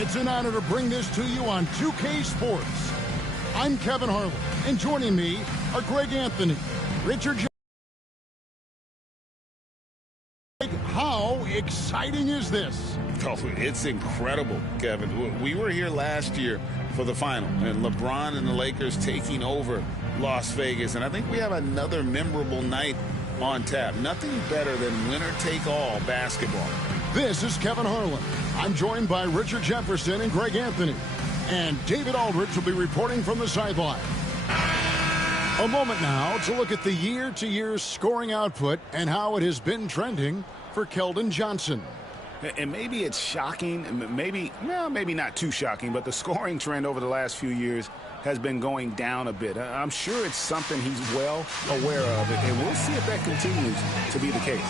It's an honor to bring this to you on 2K Sports. I'm Kevin Harlan, and joining me are Greg Anthony, Richard. How exciting is this? Oh, it's incredible, Kevin. We were here last year for the final, and LeBron and the Lakers taking over Las Vegas, and I think we have another memorable night on tap. Nothing better than winner-take-all basketball. This is Kevin Harlan. I'm joined by Richard Jefferson and Greg Anthony. And David Aldridge will be reporting from the sideline. A moment now to look at the year-to-year scoring output and how it has been trending for Keldon Johnson. And maybe it's shocking, maybe not too shocking, but the scoring trend over the last few years has been going down a bit. I'm sure it's something he's well aware of, and we'll see if that continues to be the case.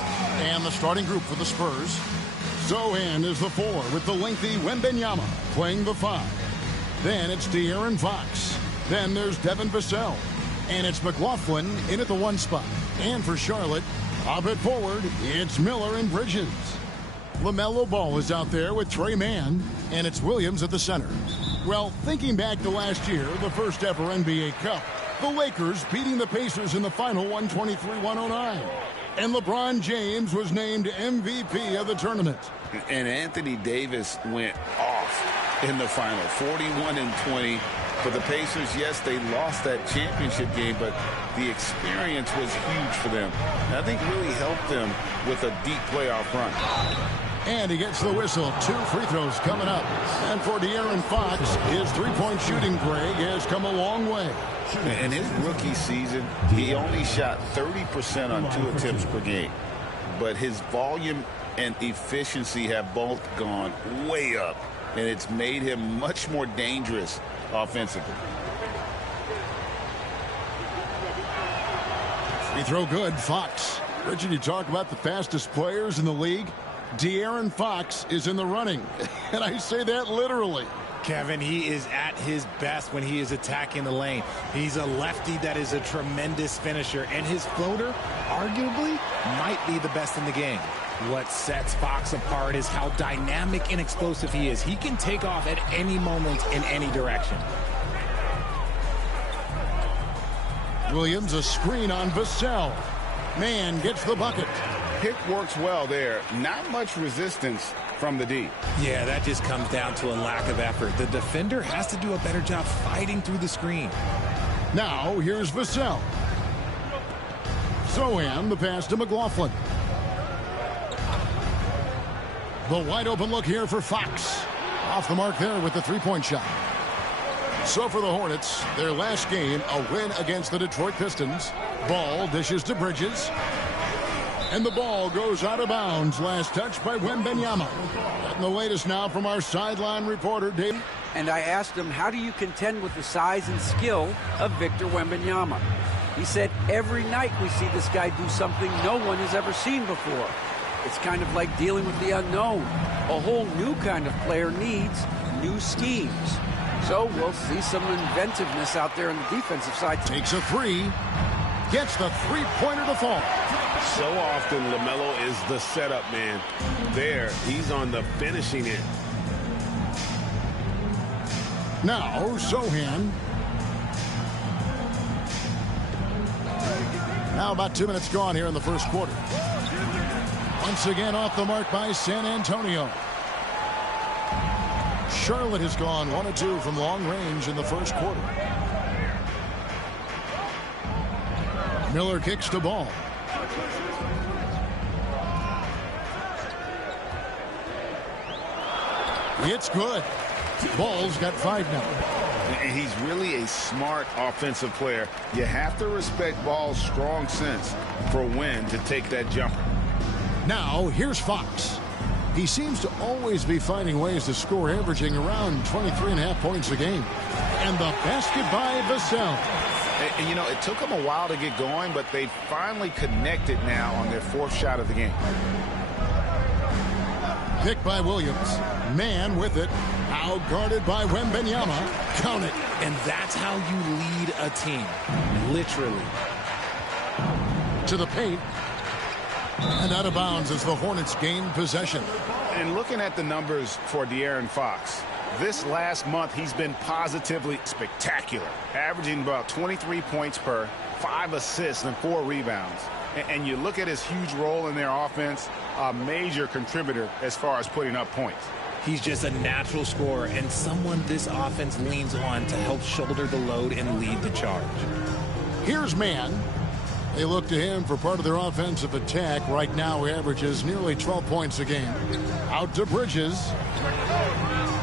And the starting group for the Spurs. Zohan is the 4 with the lengthy Wembanyama playing the 5. Then it's De'Aaron Fox. Then there's Devin Vassell. And it's McLaughlin in at the 1 spot. And for Charlotte, up at forward, it's Miller and Bridges. LaMelo Ball is out there with Trey Mann, and it's Williams at the center. Well, thinking back to last year, the first ever NBA Cup, the Lakers beating the Pacers in the final 123-109. And LeBron James was named MVP of the tournament. And Anthony Davis went off in the final, 41-20 for the Pacers. Yes, they lost that championship game, but the experience was huge for them. And I think really helped them with a deep playoff run. And he gets the whistle. 2 free throws coming up. And for De'Aaron Fox, his three-point shooting, Greg, has come a long way. In his rookie season, he only shot 30% on 2 attempts per game. But his volume and efficiency have both gone way up, and it's made him much more dangerous offensively. Free throw good, Fox. Richard, you talk about the fastest players in the league. De'Aaron Fox is in the running, and I say that literally. Kevin, he is at his best when he is attacking the lane. He's a lefty that is a tremendous finisher, and his floater arguably might be the best in the game. What sets Fox apart is how dynamic and explosive he is. He can take off at any moment in any direction. Williams, a screen on Vassell. Man gets the bucket. Pick works well there. Not much resistance from the D. Yeah, that just comes down to a lack of effort. The defender has to do a better job fighting through the screen. Now, here's Vassell. Zohan, the pass to McLaughlin. The wide open look here for Fox. Off the mark there with the three-point shot. So for the Hornets, their last game, a win against the Detroit Pistons. Ball dishes to Bridges. And the ball goes out of bounds. Last touch by Wembanyama. And the latest now from our sideline reporter, Dave. And I asked him, how do you contend with the size and skill of Victor Wembanyama? He said, every night we see this guy do something no one has ever seen before. It's kind of like dealing with the unknown. A whole new kind of player needs new schemes. So we'll see some inventiveness out there on the defensive side. Takes a 3. Gets the three-pointer to fall. So often LaMelo is the setup man. There, he's on the finishing end. Now, Zohan. Now about 2 minutes gone here in the first quarter. Once again off the mark by San Antonio. Charlotte has gone 1 of 2 from long range in the first quarter. Miller kicks the ball. It's good. Ball's got 5 now. He's really a smart offensive player. You have to respect Ball's strong sense for when to take that jumper. Now, here's Fox. He seems to always be finding ways to score, averaging around 23.5 points a game. And the basket by Vassell. And, you know, it took them a while to get going, but they finally connected now on their 4th shot of the game. Picked by Williams. Man with it. Out guarded by Wembanyama. Count it. And that's how you lead a team. Literally. To the paint. And out of bounds as the Hornets gain possession. And looking at the numbers for De'Aaron Fox, This last month, he's been positively spectacular, averaging about 23 points per, 5 assists, and 4 rebounds. And you look at his huge role in their offense, a major contributor as far as putting up points. He's just a natural scorer and someone this offense leans on to help shoulder the load and lead the charge. Here's Mann. They look to him for part of their offensive attack. Right now, he averages nearly 12 points a game. Out to Bridges.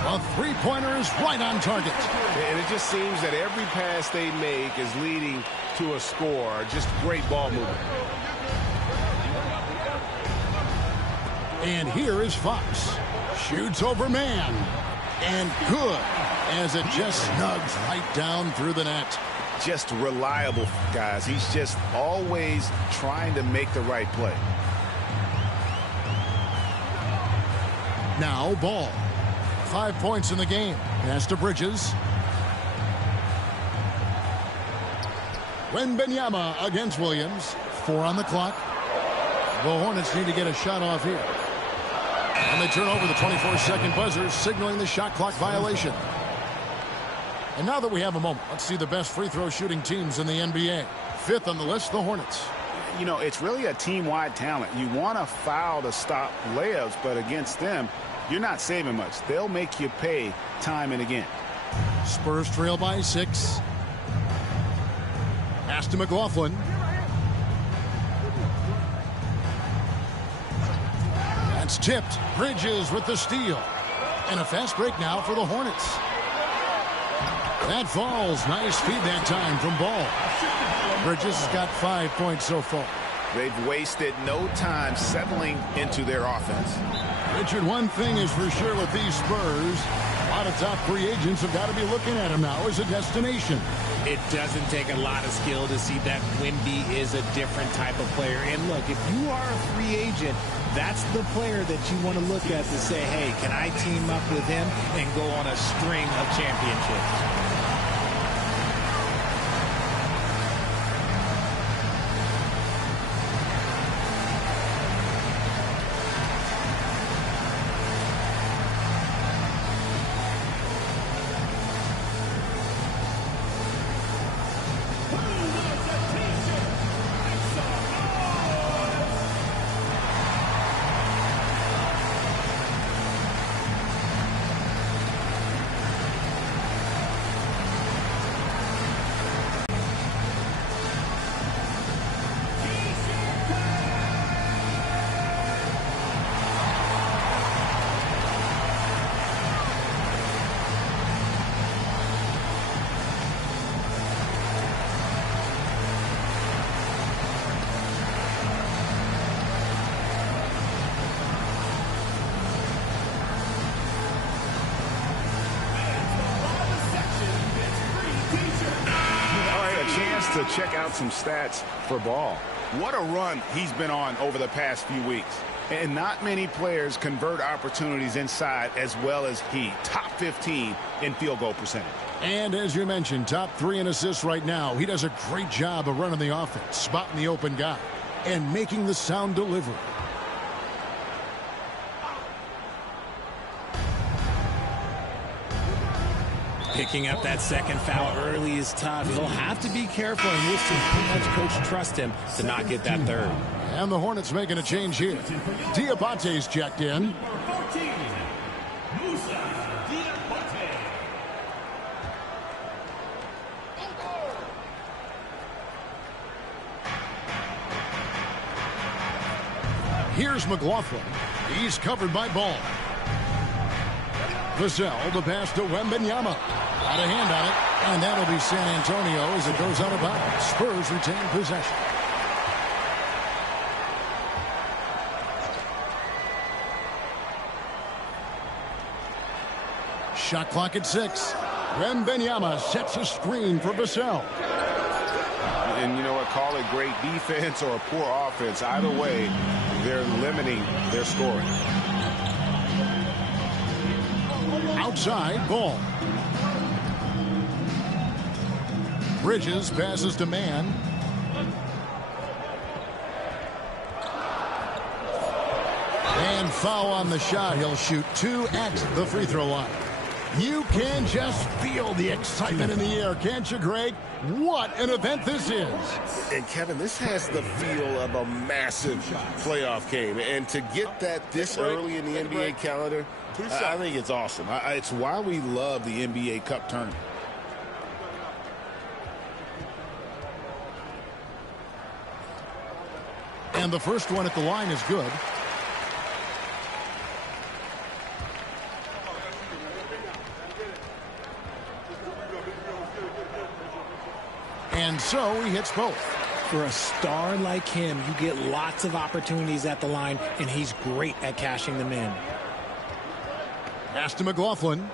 A three-pointer is right on target. And it just seems that every pass they make is leading to a score. Just great ball movement. And here is Fox. Shoots over Mann. And good, as it just snugs right down through the net. Just reliable, guys. He's just always trying to make the right play. Now Ball. 5 points in the game. Pass to Bridges. Wembanyama against Williams. 4 on the clock. The Hornets need to get a shot off here. And they turn over the 24-second buzzer, signaling the shot clock violation. And now that we have a moment, let's see the best free throw shooting teams in the NBA. 5th on the list, the Hornets. You know, it's really a team-wide talent. You want to foul to stop layups, but against them, you're not saving much. They'll make you pay time and again. Spurs trail by 6. Pass to McLaughlin. That's tipped. Bridges with the steal. And a fast break now for the Hornets. That falls. Nice feed that time from Ball. Bridges has got 5 points so far. They've wasted no time settling into their offense. Richard, one thing is for sure with these Spurs, a lot of top free agents have got to be looking at them now as a destination. It doesn't take a lot of skill to see that Wemby is a different type of player. And look, if you are a free agent, that's the player that you want to look at to say, hey, can I team up with him and go on a string of championships? To check out some stats for Ball. What a run he's been on over the past few weeks. And not many players convert opportunities inside as well as he. Top 15 in field goal percentage. And as you mentioned, top 3 in assists right now. He does a great job of running the offense, spotting the open guy, and making the sound delivery. Picking up that second foul early is tough. He'll have to be careful, and we'll see how much coach trusts him to not get that third. And the Hornets making a change here. Diabate's checked in. Here's McLaughlin. He's covered by Ball. Vassell, the pass to Wembanyama. Got a hand on it, and that'll be San Antonio as it goes out of bounds. Spurs retain possession. Shot clock at 6. Wembanyama sets a screen for Vassell. And you know what, call it great defense or a poor offense. Either way, they're limiting their scoring. Outside, Ball. Bridges passes to Mann. And foul on the shot. He'll shoot 2 at the free throw line. You can just feel the excitement in the air, can't you, Greg? What an event this is. And, Kevin, this has the feel of a massive playoff game. And to get that this early in the NBA calendar, I think it's awesome. It's why we love the NBA Cup tournament. And the first one at the line is good. And so he hits both. For a star like him, you get lots of opportunities at the line, and he's great at cashing them in. Pass to McLaughlin.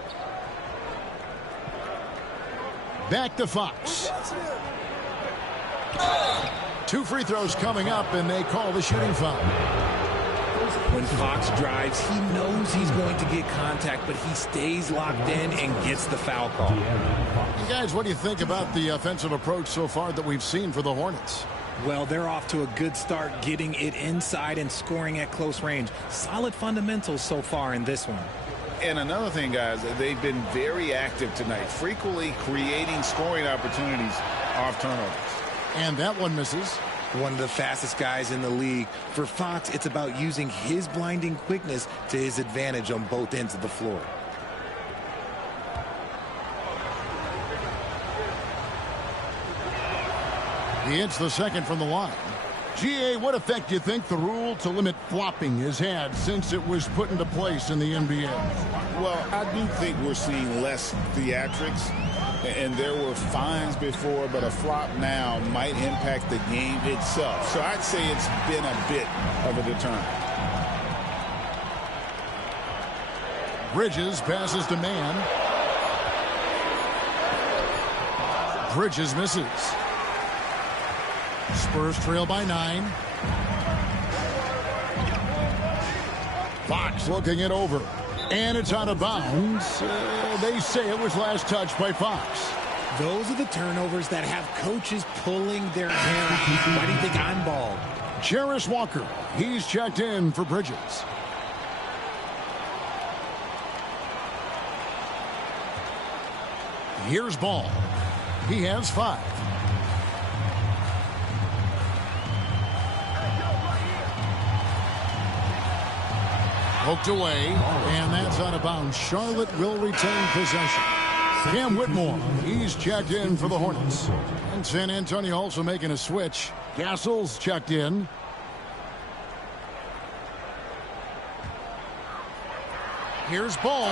Back to Fox. 2 free throws coming up, and they call the shooting foul. When Fox drives, he knows he's going to get contact, but he stays locked in and gets the foul call. And guys, what do you think about the offensive approach so far that we've seen for the Hornets? Well, they're off to a good start getting it inside and scoring at close range. Solid fundamentals so far in this one. And another thing, guys, they've been very active tonight, frequently creating scoring opportunities off turnovers. And that one misses. One of the fastest guys in the league. For Fox, it's about using his blinding quickness to his advantage on both ends of the floor. He hits the second from the line. GA, what effect do you think the rule to limit flopping has had since it was put into place in the NBA? Well, I do think we're seeing less theatrics, and there were fines before, but a flop now might impact the game itself. So I'd say it's been a bit of a deterrent. Bridges passes to man. Bridges misses. Spurs trail by 9. Fox looking it over. And it's out of bounds. They say it was last touched by Fox. Those are the turnovers that have coaches pulling their hair out. Why do you think I'm bald? Jarris Walker. He's checked in for Bridges. Here's Ball. He has 5. Poked away, and that's out of bounds. Charlotte will retain possession. Cam Whitmore, he's checked in for the Hornets. And San Antonio also making a switch. Castle's checked in. Here's Ball.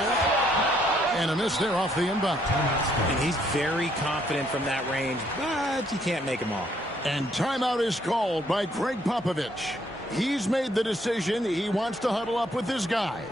And a miss there off the inbound. And he's very confident from that range, but you can't make him all. And timeout is called by Greg Popovich. He's made the decision. He wants to huddle up with his guys.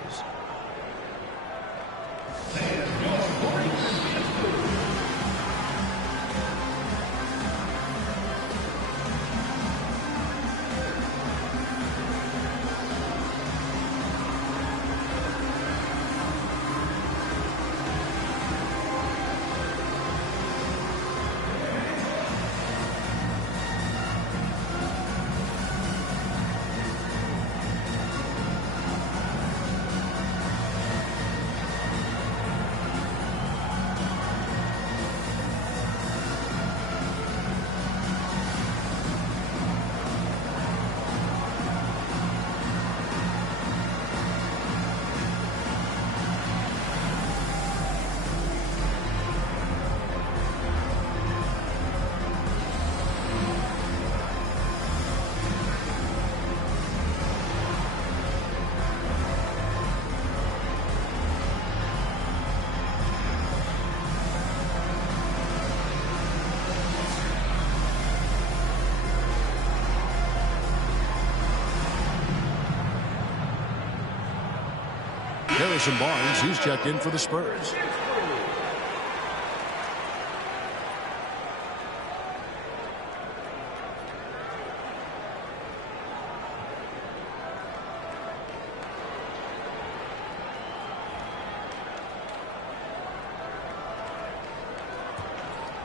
Harrison Barnes, he's checked in for the Spurs.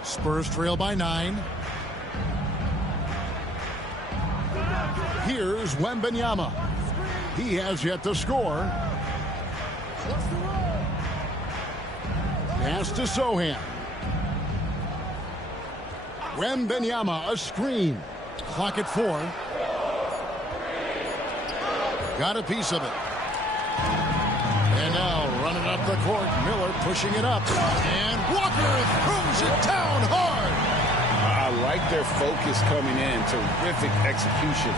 Spurs trail by 9. Here's Wembanyama. He has yet to score. Pass to Sohan. Wembanyama, a screen. Clock at 4. Got a piece of it. And now running up the court, Miller pushing it up. And Walker throws it down hard. I like their focus coming in. Terrific execution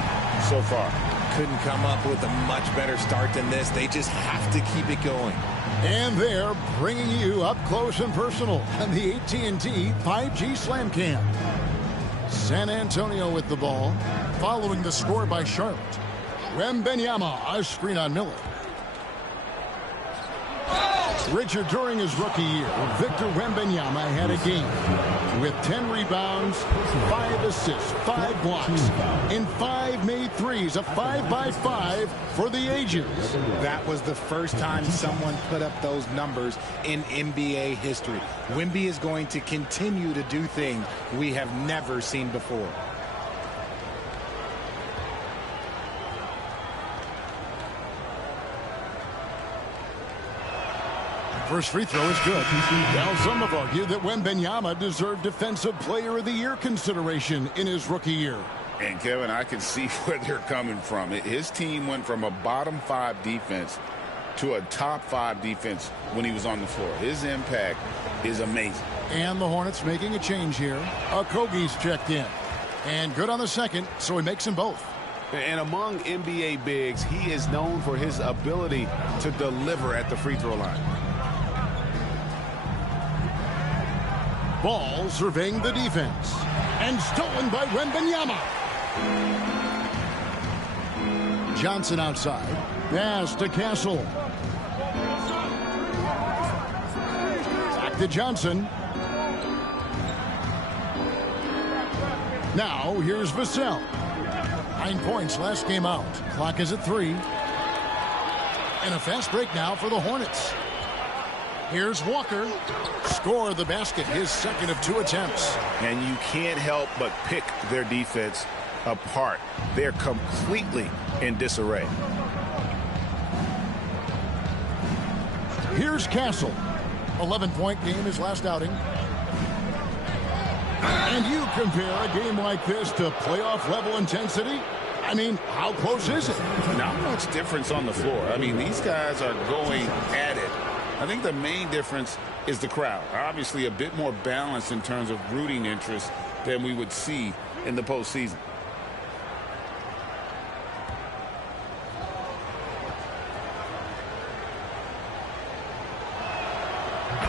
so far. Couldn't come up with a much better start than this. They just have to keep it going. And they're bringing you up close and personal on the AT&T 5G Slam Cam. San Antonio with the ball, following the score by Charlotte. Wembanyama, a screen on Miller. Richard, during his rookie year, Victor Wembanyama had a game with 10 rebounds, 5 assists, 5 blocks, and 5 made threes, a 5-by-5 for the ages. That was the first time someone put up those numbers in NBA history. Wemby is going to continue to do things we have never seen before. First free throw is good. Now some have argued that Wembanyama deserved Defensive Player of the Year consideration in his rookie year. And Kevin, I can see where they're coming from. His team went from a bottom 5 defense to a top 5 defense when he was on the floor. His impact is amazing. And the Hornets making a change here. Okogie's checked in. And good on the second, so he makes them both. And among NBA bigs, he is known for his ability to deliver at the free throw line. Ball surveying the defense. And stolen by Wembanyama. Johnson outside. Pass to Castle. Back to Johnson. Now here's Vassell. 9 points last game out. Clock is at 3. And a fast break now for the Hornets. Here's Walker. Score the basket, his second of 2 attempts. And you can't help but pick their defense apart. They're completely in disarray. Here's Castle. 11-point game his last outing. And you compare a game like this to playoff level intensity? I mean, how close is it? Not much difference on the floor. I mean, these guys are going at it. I think the main difference is the crowd. Obviously a bit more balanced in terms of rooting interest than we would see in the postseason.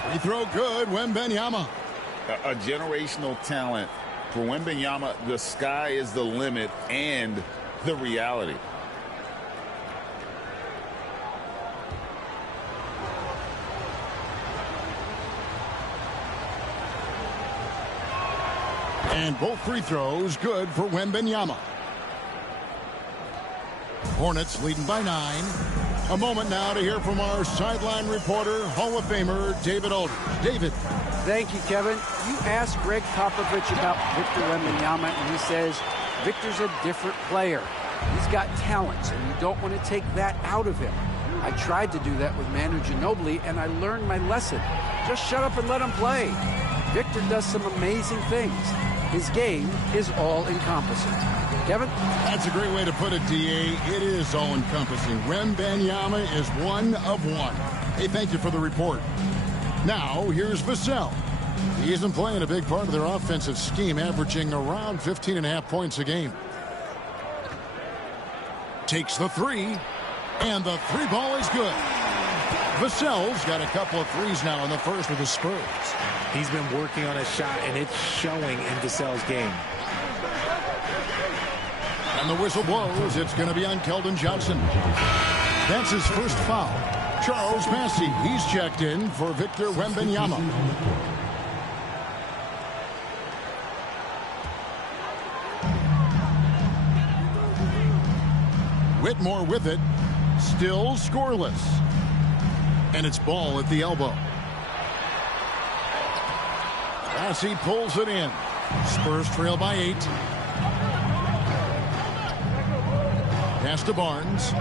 Free throw good, Wembanyama. A generational talent. For Wembanyama, the sky is the limit and the reality. And both free throws good for Wembanyama. Hornets leading by 9. A moment now to hear from our sideline reporter, Hall of Famer David Aldridge. David. Thank you, Kevin. You asked Greg Popovich about Victor Wembanyama, and he says Victor's a different player. He's got talents, and you don't want to take that out of him. I tried to do that with Manu Ginobili, and I learned my lesson. Just shut up and let him play. Victor does some amazing things. His game is all-encompassing. Kevin? That's a great way to put it, D.A. It is all-encompassing. Wembanyama is one of one. Hey, thank you for the report. Now, here's Vassell. He isn't playing a big part of their offensive scheme, averaging around 15.5 points a game. Takes the 3, and the 3 ball is good. Vassell's got a couple of threes now in the first with the Spurs. He's been working on a shot, and it's showing in Vassell's game. And the whistle blows. It's going to be on Keldon Johnson. That's his first foul. Charles Massey, he's checked in for Victor Wembanyama. Whitmore with it. Still scoreless. And it's ball at the elbow. Massey pulls it in. Spurs trail by 8. Pass to Barnes.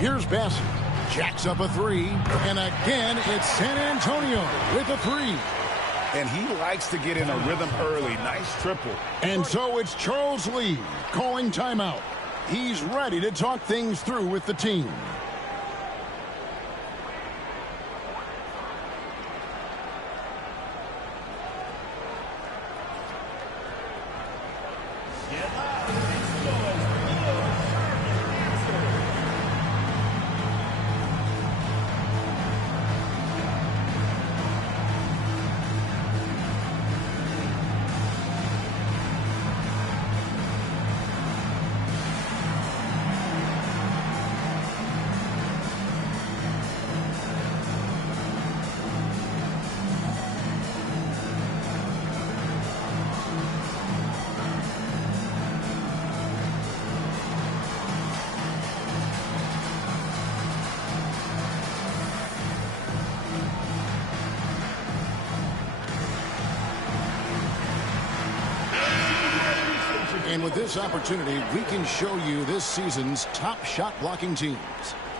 Here's Bassett. Jacks up a three. And again, it's San Antonio with a three. And he likes to get in a rhythm early. Nice triple. And so it's Charles Lee calling timeout. He's ready to talk things through with the team. And with this opportunity, we can show you this season's top shot blocking teams.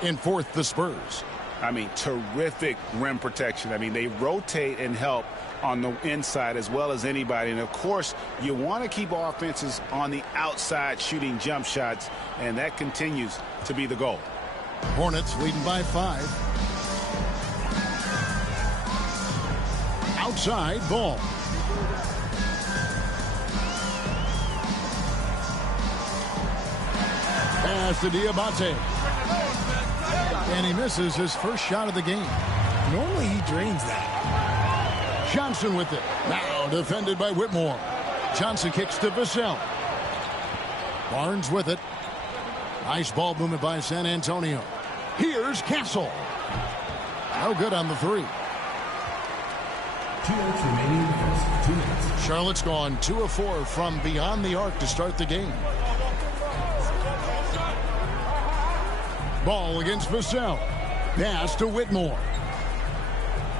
In fourth, the Spurs. I mean, terrific rim protection. I mean, they rotate and help on the inside as well as anybody. And, of course, you want to keep offenses on the outside shooting jump shots, and that continues to be the goal. Hornets leading by 5. Outside ball. Pass to Diabate. And he misses his first shot of the game. Normally he drains that. Johnson with it. Now defended by Whitmore. Johnson kicks to Vassell. Barnes with it. Nice ball movement by San Antonio. Here's Castle. No good on the three. 2 minutes remaining in the first. 2 minutes. Charlotte's gone 2 of 4 from beyond the arc to start the game. Ball against Vassell. Pass to Whitmore.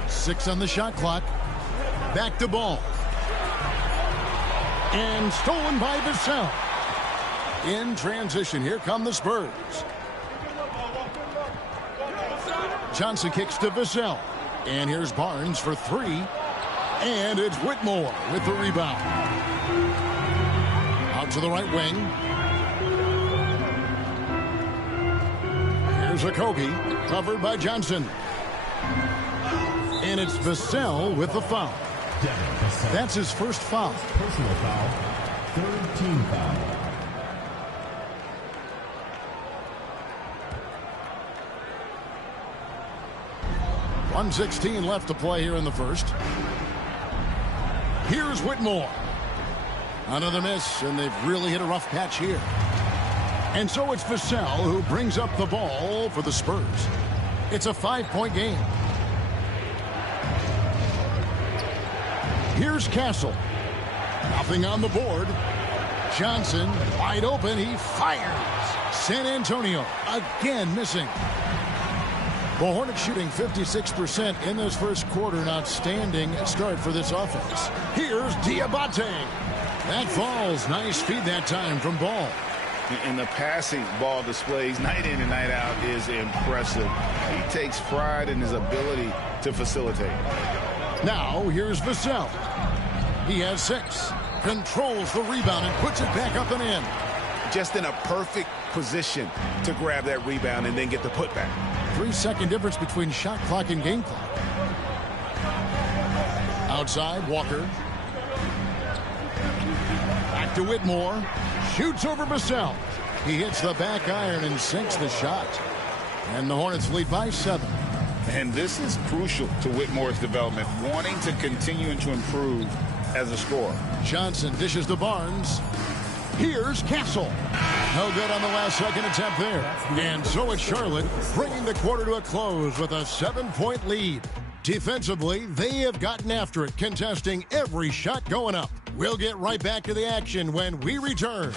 6 on the shot clock. Back to Ball. And stolen by Vassell. In transition, here come the Spurs. Johnson kicks to Vassell. And here's Barnes for 3. And it's Whitmore with the rebound. Out to the right wing. Here's Okogie, covered by Johnson. And it's Vassell with the foul. That's his first foul. Personal foul. Third team foul. .116 left to play here in the first. Here's Whitmore. Another miss, and they've really hit a rough patch here. And so it's Vassell who brings up the ball for the Spurs. It's a 5-point game. Here's Castle. Nothing on the board. Johnson wide open. He fires. San Antonio again missing. The Hornets shooting 56% in this first quarter. An outstanding start for this offense. Here's Diabate. That falls. Nice feed that time from Ball. And the passing Ball displays night in and night out is impressive. He takes pride in his ability to facilitate. Now here's Vassell. He has 6. Controls the rebound and puts it back up and in. Just in a perfect position to grab that rebound and then get the putback. 3-second difference between shot clock and game clock. Outside, Walker. Back to Whitmore. Shoots over Vassell. He hits the back iron and sinks the shot. And the Hornets lead by 7. And this is crucial to Whitmore's development, wanting to continue and to improve as a scorer. Johnson dishes to Barnes. Here's Castle. No good on the last second attempt there. And so it's Charlotte bringing the quarter to a close with a 7-point lead. Defensively, they have gotten after it, contesting every shot going up. We'll get right back to the action when we return.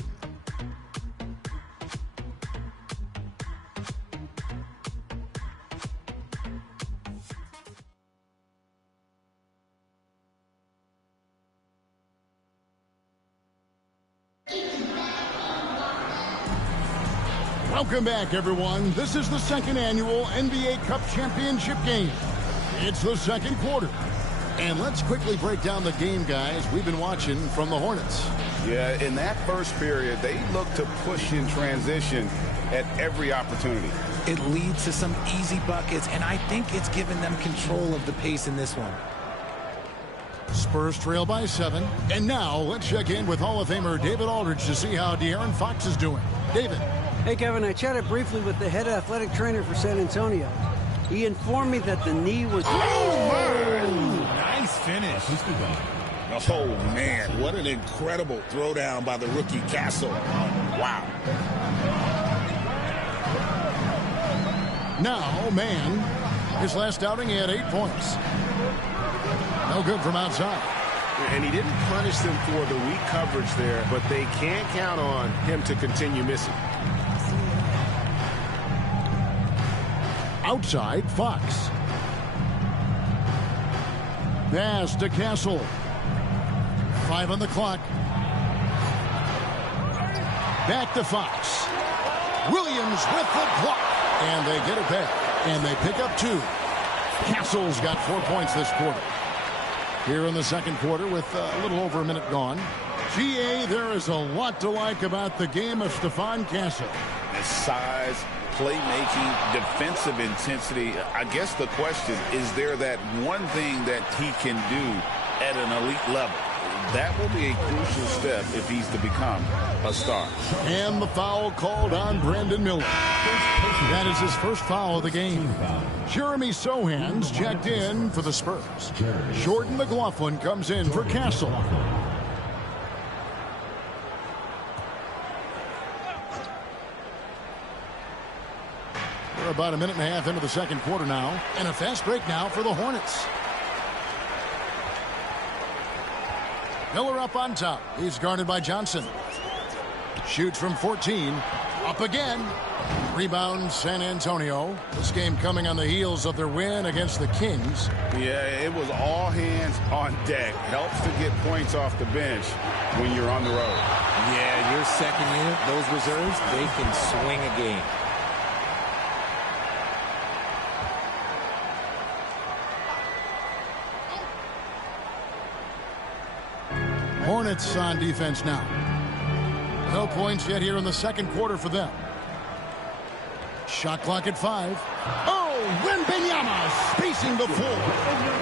Welcome back, everyone. This is the second annual NBA Cup Championship game. It's the second quarter. And let's quickly break down the game, guys, we've been watching from the Hornets. Yeah, in that first period, they look to push in transition at every opportunity. It leads to some easy buckets, and I think it's given them control of the pace in this one. Spurs trail by 7. And now let's check in with Hall of Famer David Aldridge to see how De'Aaron Fox is doing. David. Hey, Kevin, I chatted briefly with the head athletic trainer for San Antonio. He informed me that the knee was... Nice finish. Oh, man, what an incredible throwdown by the rookie Castle. Wow. Now, man, his last outing, he had 8 points. No good from outside. And he didn't punish them for the weak coverage there, but they can't count on him to continue missing. Outside, Fox. Pass to Castle. 5 on the clock. Back to Fox. Williams with the block. And they get it back. And they pick up 2. Castle's got 4 points this quarter. Here in the second quarter with a little over a minute gone. GA, there is a lot to like about the game of Stephon Castle. His size, playmaking, defensive intensity. I guess the question, is there that one thing that he can do at an elite level? That will be a crucial step if he's to become a star. And the foul called on Brandon Miller. That is his first foul of the game. Jeremy Sohan's checked in for the Spurs. Jordan McLaughlin comes in for Castle. We're about a minute and a half into the second quarter now. And a fast break now for the Hornets. Miller up on top. He's guarded by Johnson. Shoots from 14. Up again. Rebound San Antonio. This game coming on the heels of their win against the Kings. Yeah, it was all hands on deck. Helps to get points off the bench when you're on the road. Yeah, your second unit, those reserves, they can swing a game. Hornets on defense now. No points yet here in the second quarter for them. Shot clock at 5. Oh, Wembanyama spacing the floor.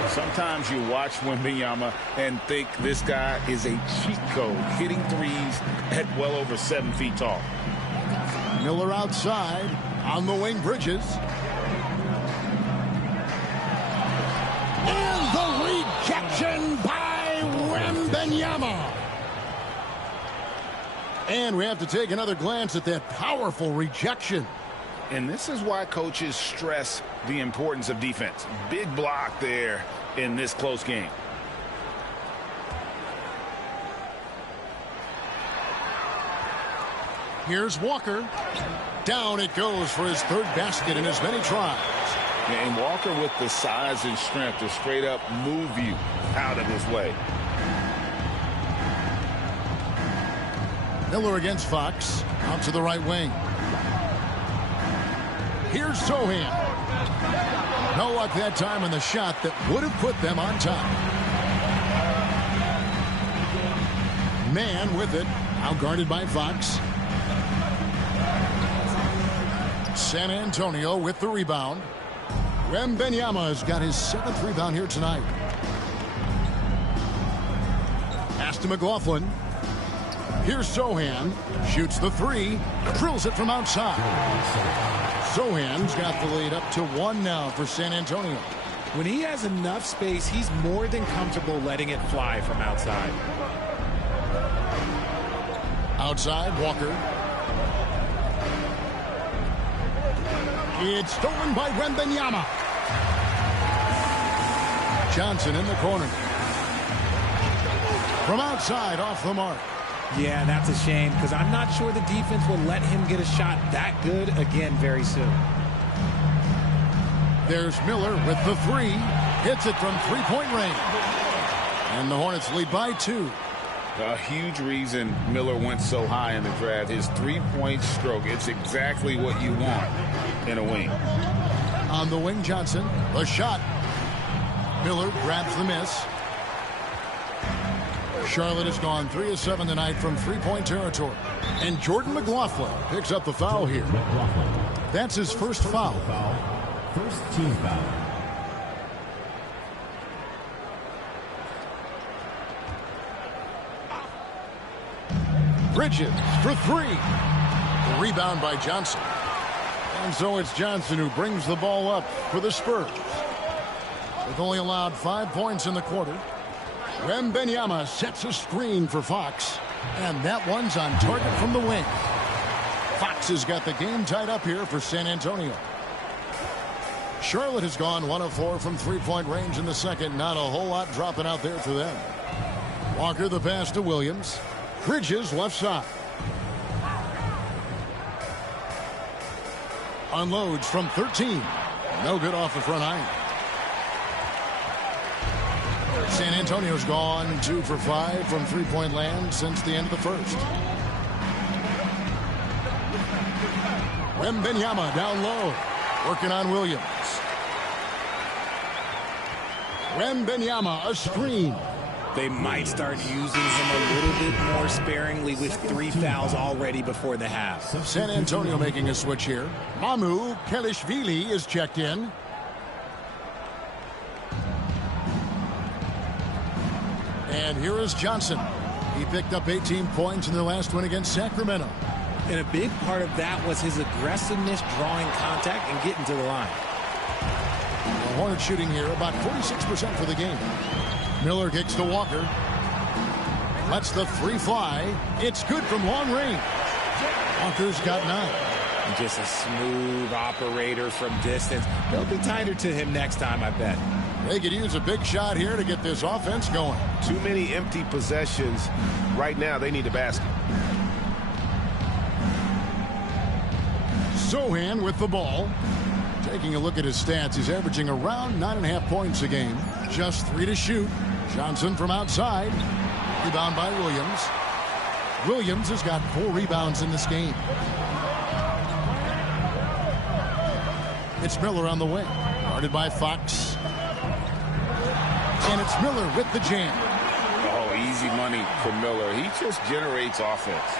Sometimes you watch Wembanyama and think this guy is a cheat code, hitting threes at well over 7 feet tall. Miller outside on the wing. Bridges. And the rejection by Wembanyama. And we have to take another glance at that powerful rejection. And this is why coaches stress the importance of defense. Big block there in this close game. Here's Walker. Down it goes for his 3rd basket in as many tries. And Walker with the size and strength to straight up move you out of his way. Miller against Fox. Out to the right wing. Here's Sohan. No luck that time on the shot that would have put them on top. Man with it. Out guarded by Fox. San Antonio with the rebound. Wembanyama has got his 7th rebound here tonight. Pass to McLaughlin. Here's Sohan. Shoots the 3. Drills it from outside. Sohan's got the lead up to 1 now for San Antonio. When he has enough space, he's more than comfortable letting it fly from outside. Outside, Walker. It's stolen by Wembanyama. Johnson in the corner. From outside, off the mark. Yeah, that's a shame because I'm not sure the defense will let him get a shot that good again very soon. There's Miller with the 3. Hits it from 3-point range. And the Hornets lead by 2. A huge reason Miller went so high in the draft. His three-point stroke. It's exactly what you want in a wing. On the wing, Johnson. A shot. Miller grabs the miss. Charlotte has gone 3 of 7 tonight from three-point territory. And Jordan McLaughlin picks up the foul here. That's his first foul. First team foul. Bridges for 3. The rebound by Johnson. And so it's Johnson who brings the ball up for the Spurs. They've only allowed 5 points in the quarter. Wembanyama sets a screen for Fox. And that one's on target from the wing. Fox has got the game tied up here for San Antonio. Charlotte has gone 1 of 4 from three-point range in the second. Not a whole lot dropping out there for them. Walker the pass to Williams. Bridges left side. Unloads from 13. No good off the front iron. San Antonio's gone 2 for 5 from three-point land since the end of the first. Wembanyama down low. Working on Williams. Wembanyama a screen. They might start using him a little bit more sparingly with 3 fouls already before the half. San Antonio making a switch here. Mamu Kelishvili is checked in. And here is Johnson. He picked up 18 points in their last win against Sacramento. And a big part of that was his aggressiveness, drawing contact and getting to the line. The Hornets shooting here about 46% for the game. Miller kicks to Walker. Lets the 3 fly. It's good from long range. Walker's got 9. And just a smooth operator from distance. They'll be tighter to him next time, I bet. They could use a big shot here to get this offense going. Too many empty possessions. Right now, they need a basket. Sohan with the ball. Taking a look at his stats, he's averaging around 9.5 points a game. Just 3 to shoot. Johnson from outside. Rebound by Williams. Williams has got 4 rebounds in this game. It's Miller on the wing. Guarded by Fox. And it's Miller with the jam. Oh, easy money for Miller. He just generates offense.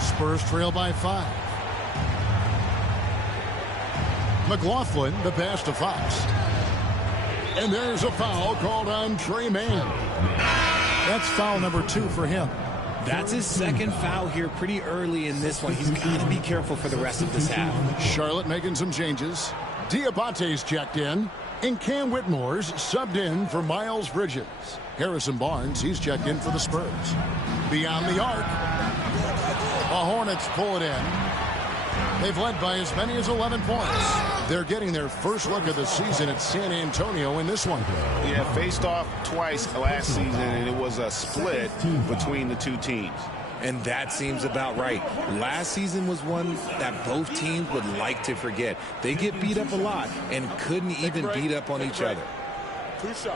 Spurs trail by 5. McLaughlin, the pass to Fox. And there's a foul called on Trey Mann. That's foul number 2 for him. That's his second foul here pretty early in this one. He's got to be careful for the rest of this half. Charlotte making some changes. Diabate's checked in. And Cam Whitmore's subbed in for Miles Bridges. Harrison Barnes, he's checked in for the Spurs. Beyond the arc. The Hornets pull it in. They've led by as many as 11 points. They're getting their first look of the season at San Antonio in this one. Yeah, faced off twice last season, and it was a split between the two teams. And that seems about right. Last season was one that both teams would like to forget. They get beat up a lot and couldn't even beat up on each other. 2 shots.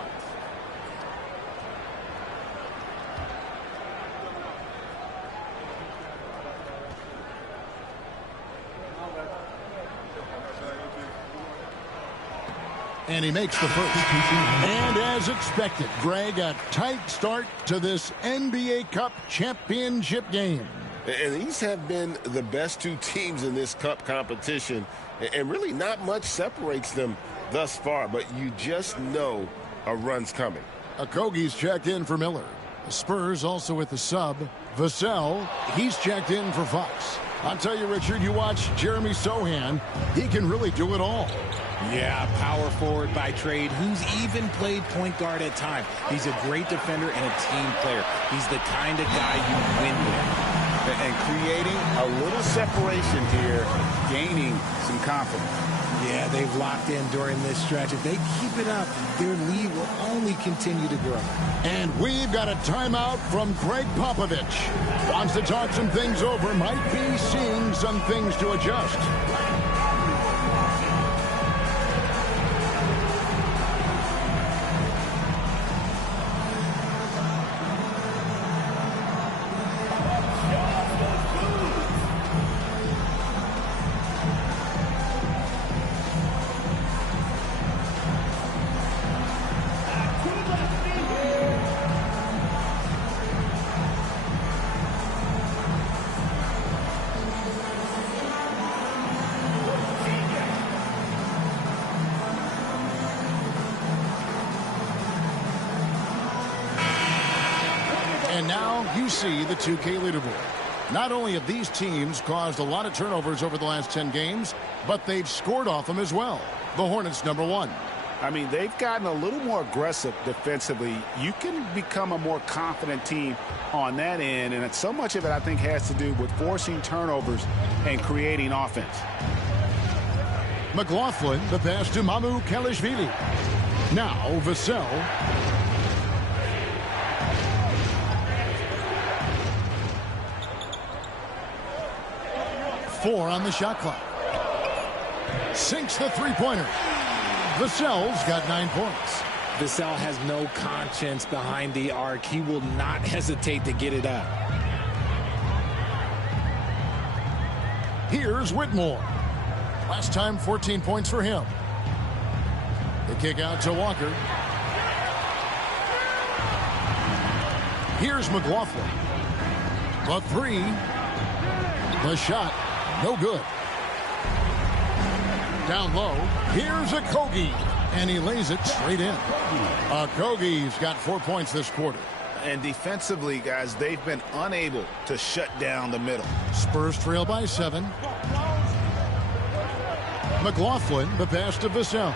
And he makes the first. And as expected, Greg, a tight start to this NBA Cup championship game. And these have been the best 2 teams in this Cup competition. And really not much separates them thus far. But you just know a run's coming. Okogie's checked in for Miller. The Spurs also with the sub. Vassell, he's checked in for Fox. I'll tell you, Richard, you watch Jeremy Sohan. He can really do it all. Yeah, power forward by trade, who's even played point guard at times. He's a great defender and a team player. He's the kind of guy you win with. And creating a little separation here, gaining some confidence. Yeah, they've locked in during this stretch. If they keep it up, their lead will only continue to grow. And we've got a timeout from Greg Popovich. Wants to talk some things over, might be seeing some things to adjust. And now you see the 2K leaderboard. Not only have these teams caused a lot of turnovers over the last 10 games, but they've scored off them as well. The Hornets #1. I mean, they've gotten a little more aggressive defensively. You can become a more confident team on that end, and so much of it, I think, has to do with forcing turnovers and creating offense. McLaughlin, the pass to Mamu Kalishvili. Now, Vassell. Four on the shot clock. Sinks the three-pointer. Vassell's got 9 points. Vassell has no conscience behind the arc. He will not hesitate to get it up. Here's Whitmore. Last time, 14 points for him. The kick out to Walker. Here's McLaughlin. The three. The shot. No good. Down low. Here's Okogie. And he lays it straight in. Okogie's got 4 points this quarter. And defensively, guys, they've been unable to shut down the middle. Spurs trail by 7. McLaughlin, the pass to Vassell.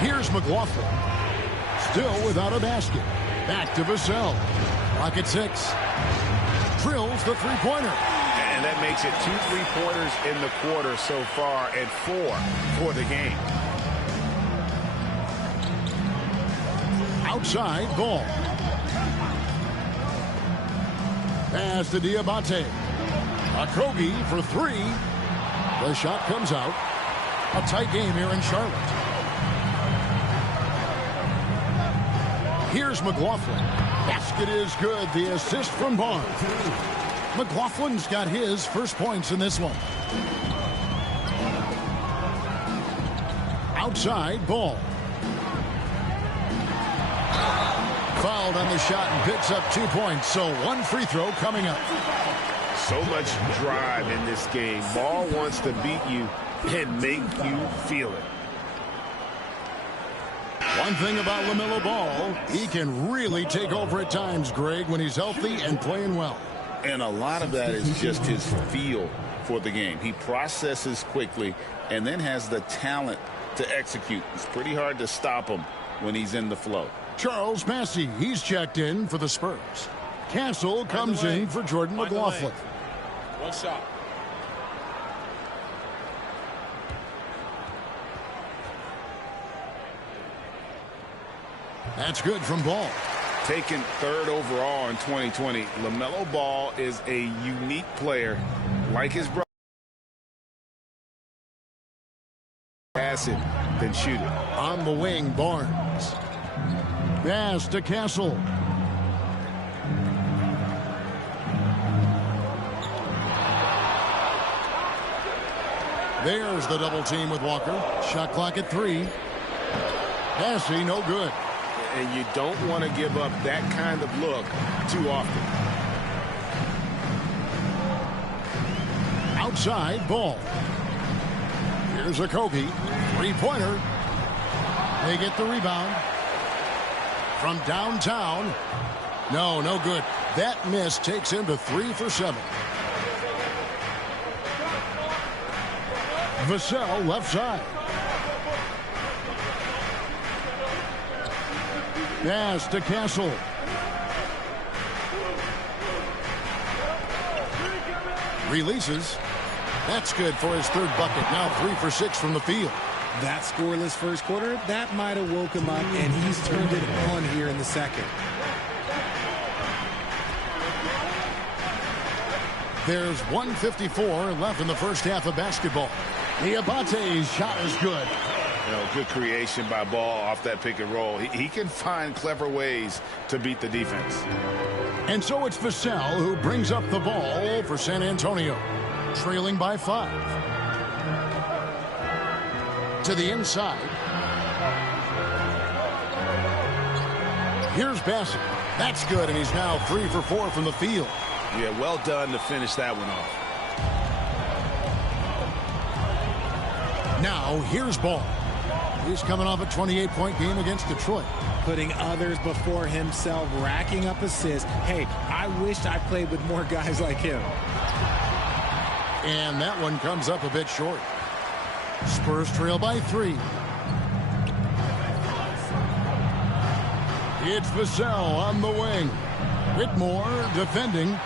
Here's McLaughlin. Still without a basket. Back to Vassell. Clock at 6. Drills the three-pointer. And that makes it 2 3-pointers in the quarter so far and 4 for the game. Outside ball. Pass to Diabate. Okogie for 3. The shot comes out. A tight game here in Charlotte. Here's McLaughlin. Basket is good. The assist from Barnes. McLaughlin's got his first points in this one. Outside ball. Fouled on the shot and picks up 2 points. So 1 free throw coming up. So much drive in this game. Ball wants to beat you and make you feel it. One thing about LaMelo Ball, he can really take over at times, Greg, when he's healthy and playing well. And a lot of that is just his feel for the game. He processes quickly and then has the talent to execute. It's pretty hard to stop him when he's in the flow. Charles Massey, he's checked in for the Spurs. Castle comes in for Jordan McLaughlin. One shot. That's good from Ball. Taken 3rd overall in 2020, LaMelo Ball is a unique player like his brother. Pass it, then shoot it. On the wing, Barnes. Pass to Castle. There's the double team with Walker. Shot clock at 3. Passing, no good. And you don't want to give up that kind of look too often. Outside ball. Here's Okogie. Three-pointer. They get the rebound. From downtown. No good. That miss takes him to 3 for 7. Vassell left side. Pass to Castle. Releases. That's good for his 3rd bucket. Now 3 for 6 from the field. That scoreless first quarter, that might have woke him up, and he's turned it on here in the second. There's 1:54 left in the first half of basketball. Diabate's shot is good. Good creation by Ball off that pick and roll. He can find clever ways to beat the defense. And so it's Vassell who brings up the ball for San Antonio, trailing by 5. To the inside. Here's Bassett. That's good, and he's now 3 for 4 from the field. Yeah, well done to finish that one off. Now here's Ball. He's coming off a 28-point game against Detroit. Putting others before himself, racking up assists. Hey, I wished I played with more guys like him. And that one comes up a bit short. Spurs trail by 3. It's Vassell on the wing. Whitmore defending. The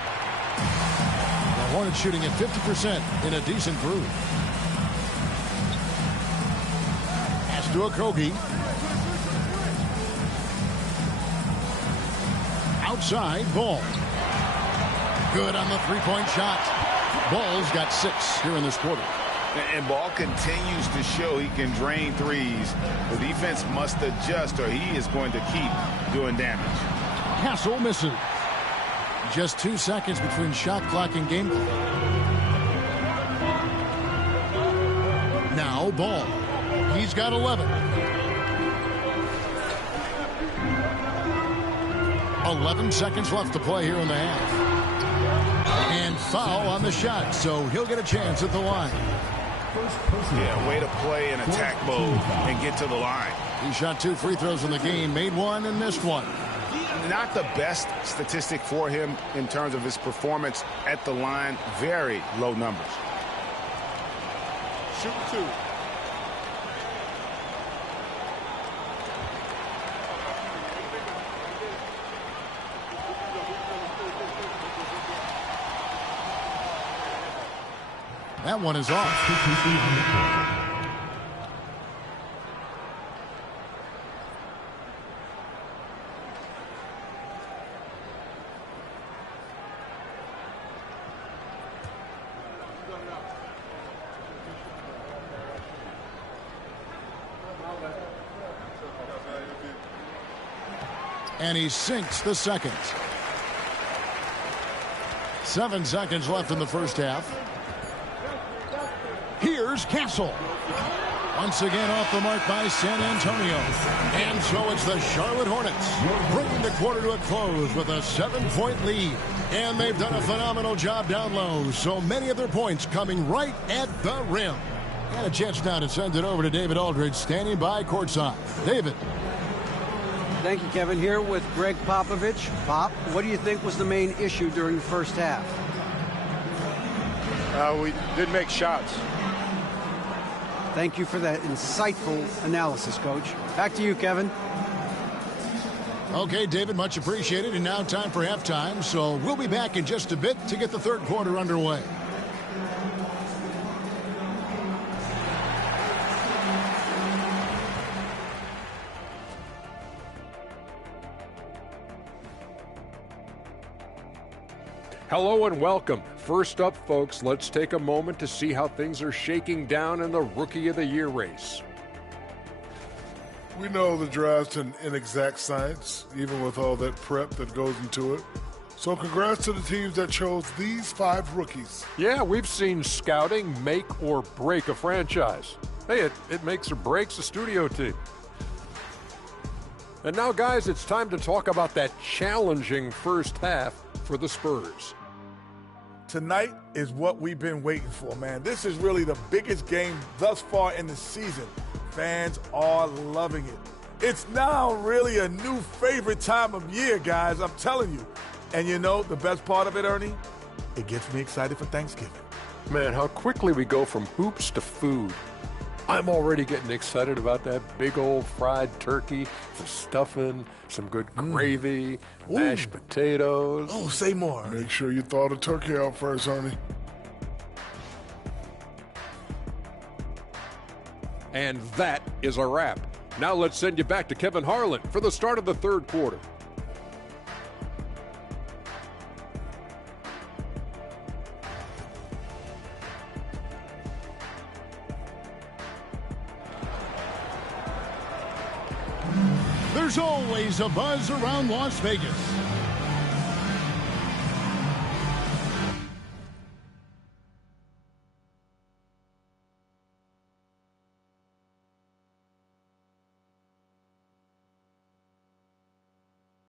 Hornets shooting at 50% in a decent groove. Pass to Okogie. Outside, Ball. Good on the three-point shot. Ball's got 6 here in this quarter. And Ball continues to show he can drain threes. The defense must adjust or he is going to keep doing damage. Castle misses. Just 2 seconds between shot clock and game clock. Now Ball. He's got 11. 11 seconds left to play here in the half. And foul on the shot, so he'll get a chance at the line. Yeah, way to play in attack mode and get to the line. He shot 2 free throws in the game, made 1 and missed 1. Not the best statistic for him in terms of his performance at the line. Very low numbers. Shoot 2. That one is off. And he sinks the second. 7 seconds left in the first half. Here's Castle. Once again off the mark by San Antonio. And so it's the Charlotte Hornets bringing the quarter to a close with a 7-point lead. And they've done a phenomenal job down low. So many of their points coming right at the rim. And a chance now to send it over to David Aldridge standing by courtside. David. Thank you, Kevin. Here with Greg Popovich. Pop, what do you think was the main issue during the first half? We didn't make shots. Thank you for that insightful analysis, Coach. Back to you, Kevin. Okay, David, much appreciated. And now time for halftime. So we'll be back in just a bit to get the third quarter underway. Hello and welcome. First up, folks, let's take a moment to see how things are shaking down in the Rookie of the Year race. We know the draft's an inexact science, even with all that prep that goes into it. So congrats to the teams that chose these 5 rookies. Yeah, we've seen scouting make or break a franchise. Hey, it makes or breaks a studio team. And now, guys, it's time to talk about that challenging first half for the Spurs. Tonight is what we've been waiting for, man. This is really the biggest game thus far in the season. Fans are loving it. It's now really a new favorite time of year, guys, I'm telling you. And you know, the best part of it, Ernie? It gets me excited for Thanksgiving. Man, how quickly we go from hoops to food. I'm already getting excited about that big old fried turkey, some stuffing, some good gravy, mashed potatoes. Oh, say more. Make sure you thaw the turkey out first, Ernie. And that is a wrap. Now let's send you back to Kevin Harlan for the start of the third quarter. There's always a buzz around Las Vegas.